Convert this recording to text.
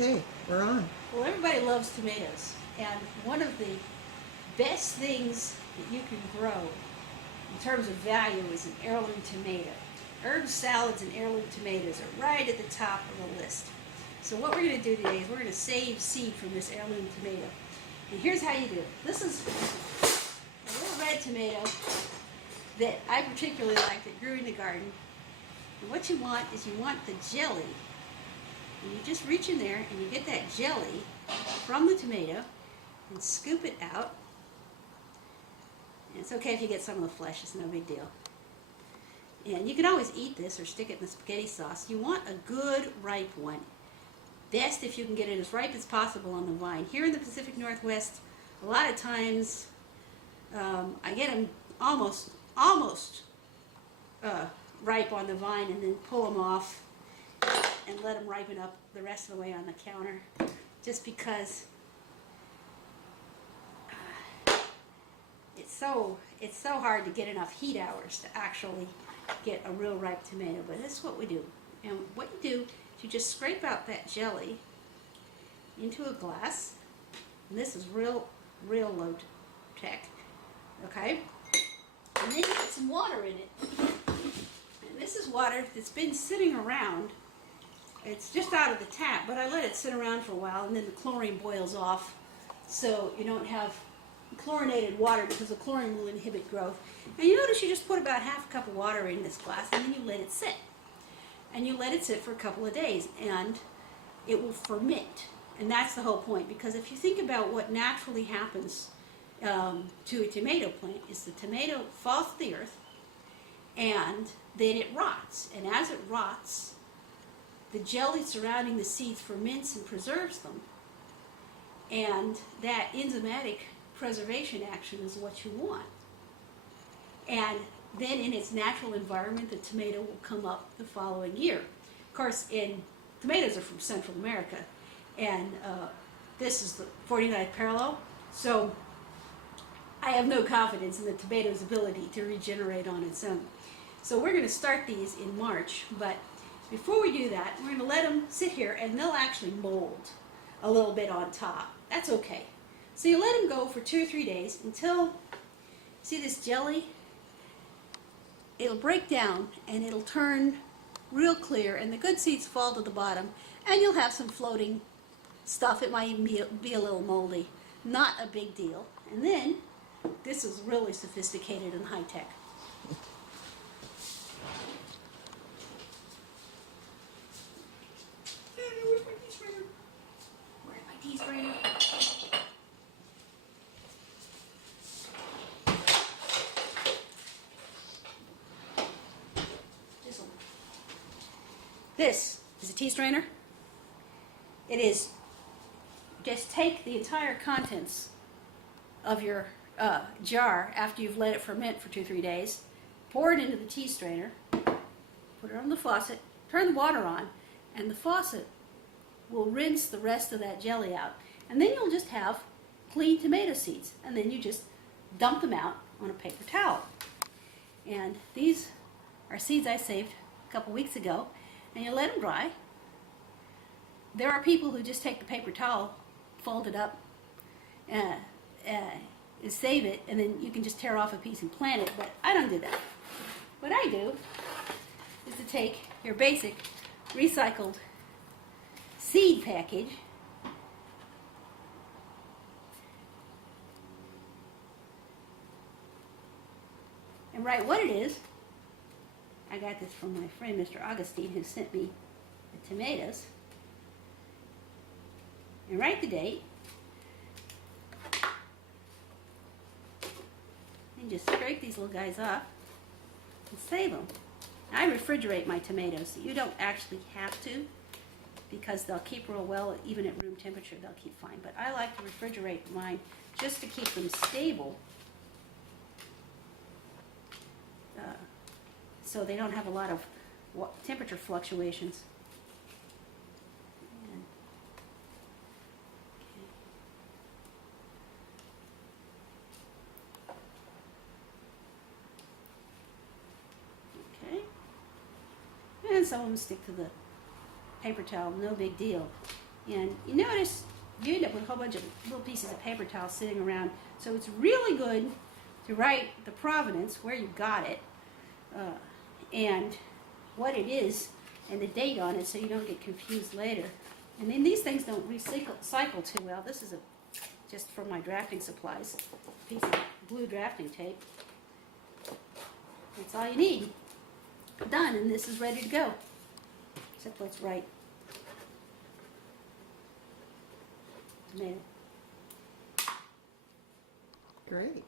Okay, we're on. Well, everybody loves tomatoes, and one of the best things that you can grow in terms of value is an heirloom tomato. Herb salads and heirloom tomatoes are right at the top of the list. So what we're going to do today is we're going to save seed from this heirloom tomato. And here's how you do it. This is a little red tomato that I particularly like that grew in the garden. And what you want is you want the jelly. And you just reach in there and you get that jelly from the tomato and scoop it out. And it's okay if you get some of the flesh, it's no big deal. And you can always eat this or stick it in the spaghetti sauce. You want a good ripe one. Best if you can get it as ripe as possible on the vine. Here in the Pacific Northwest, a lot of times I get them almost ripe on the vine and then pull them off and let them ripen up the rest of the way on the counter, just because it's so hard to get enough heat hours to actually get a real ripe tomato. But this is what we do. And what you do is you just scrape out that jelly into a glass. And this is real low tech. Okay? And then you put some water in it. And this is water that's been sitting around. It's just out of the tap, but I let it sit around for a while, and then the chlorine boils off, so you don't have chlorinated water, because the chlorine will inhibit growth. And you notice you just put about half a cup of water in this glass, and then you let it sit. And you let it sit for a couple of days, and it will ferment. And that's the whole point, because if you think about what naturally happens to a tomato plant, is the tomato falls to the earth, and then it rots. And as it rots, the jelly surrounding the seeds ferments and preserves them. And that enzymatic preservation action is what you want. And then in its natural environment, the tomato will come up the following year. Of course, tomatoes are from Central America, and this is the 49th parallel. So I have no confidence in the tomato's ability to regenerate on its own. So we're going to start these in March, but before we do that, we're going to let them sit here, and they'll actually mold a little bit on top. That's okay. So you let them go for 2 or 3 days until, see this jelly? It'll break down and it'll turn real clear, and the good seeds fall to the bottom, and you'll have some floating stuff. It might even be a little moldy. Not a big deal. And then, this is really sophisticated and high tech. This is a tea strainer. It is, just take the entire contents of your jar after you've let it ferment for 2 or 3 days, pour it into the tea strainer, put it on the faucet, turn the water on, and the faucet will rinse the rest of that jelly out. And then you'll just have clean tomato seeds, and then you just dump them out on a paper towel. And these are seeds I saved a couple weeks ago, and you let them dry. There are people who just take the paper towel, fold it up, and save it, and then you can just tear off a piece and plant it, but I don't do that. What I do is to take your basic recycled seed package and write what it is. I got this from my friend Mr. Augustine, who sent me the tomatoes. And write the date. And just scrape these little guys off and save them. I refrigerate my tomatoes. You don't actually have to, because they'll keep real well, even at room temperature they'll keep fine. But I like to refrigerate mine just to keep them stable, so they don't have a lot of temperature fluctuations. And some of them stick to the paper towel, no big deal. And you notice you end up with a whole bunch of little pieces of paper towel sitting around. So it's really good to write the provenance, where you got it, and what it is, and the date on it, so you don't get confused later. And then these things don't recycle too well. This is just for my drafting supplies, a piece of blue drafting tape. That's all you need. Done, and this is ready to go. Except let's write tomato. Great.